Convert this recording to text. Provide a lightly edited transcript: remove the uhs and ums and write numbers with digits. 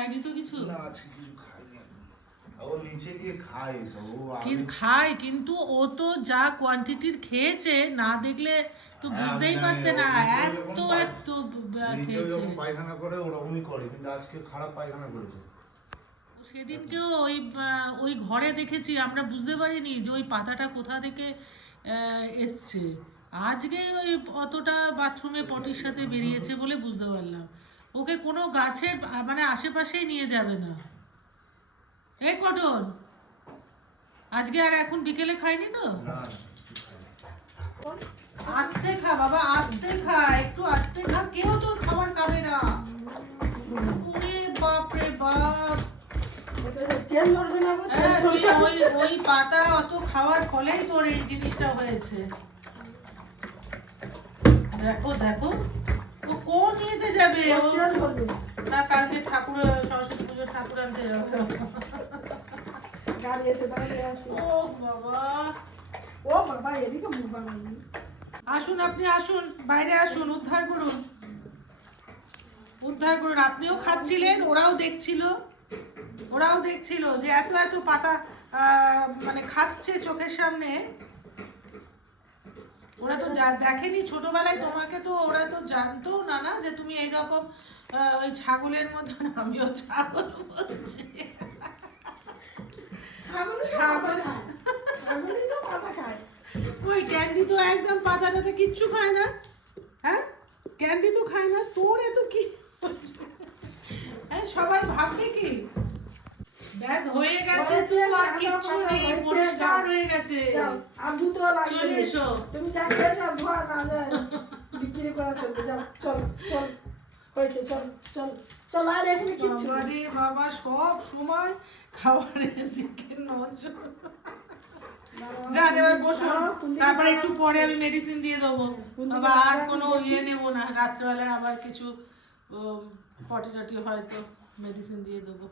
খাইনি তো কিছু? না আজকে কিছু খাইনি। ও নিচে গিয়ে খায় এসব, ও খায়, কিন্তু ও তো যা কোয়ান্টিটির খেয়েছে না দেখলে তো বুঝতেই পারতে না, এত খেয়েছে। পায়খানা করে ওরকমই করে, কিন্তু আজকে খারাপ পায়খানা করেছে। সেদিনকেও ওই ঘরে দেখেছি, আমরা বুঝতে পারিনি যে ওই পাতাটা কোথা থেকে এসছে। আজকে ওই অতটা বাথরুমে পটির সাথে বেরিয়েছে বলে বুঝতে পারলাম। ওকে কোনো গাছের মানে আশেপাশেই নিয়ে যাবে না। এই কটন, আজকে আর এখন বিকেলে খাইনি তো? আস্তে খা বাবা, আস্তে খা, একটু আস্তে খা, কেউ তোর খাবার খাবে না। ওরে বাপ রে বাপ, ওই পাতা অত খাওয়ার ফলেই তোর এই জিনিসটা হয়েছে। দেখো দেখো, ও কোন নিতে যাবে? না, কালকে ঠাকুর, সরস্বতী পুজোর ঠাকুর আনতে যাবে। গাড়ি এসে দাঁড়িয়ে আছে। ও বাবা, ও বাবা, এদিকে মুখ বানাই। আসুন, আপনি আসুন, বাইরে আসুন, উদ্ধার করুন, উদ্ধার করুন। আপনিও খাচ্ছিলেন, ওরাও দেখছিল যে এত এত পাতা মানে খাচ্ছে চোখের সামনে। ওরা তো দেখেনি ছোটবেলায় তোমাকে, তো ওরা তো জানতো না না যে তুমি এইরকম ওই ছাগলের মতন। আমিও ছাগল বলছি, ছাগলই তো পাতা খায়। ওই ক্যান্ডি তো একদম পাতাটাতে কিচ্ছু খায় না। হ্যাঁ, ক্যান্ডি তো খায় না, তোর এত কি? সবাই ভাববে কি? ব্যাস হয়ে গেছে, তো আর কিচ্ছু নেই, পরিষ্কার হয়ে গেছে। আর দুটো লাগবে। চলে এসো, তুমি যা খেয়েছো ধোয়া না যায়, বিক্রি করা চলবে। যাও, চল চল, হয়েছে, চল চল চল। আর এখানে কিচ্ছু বাবারে বাবা, সব সময় খাবারের দিকে নজর। যান এবার বসুন, তারপরে একটু পরে আমি মেডিসিন দিয়ে দেবো। বাবা আর কোনো ইয়ে নেবো না, রাত্রেবেলায় আবার কিছু পটি টটি হয়তো মেডিসিন দিয়ে দেবো।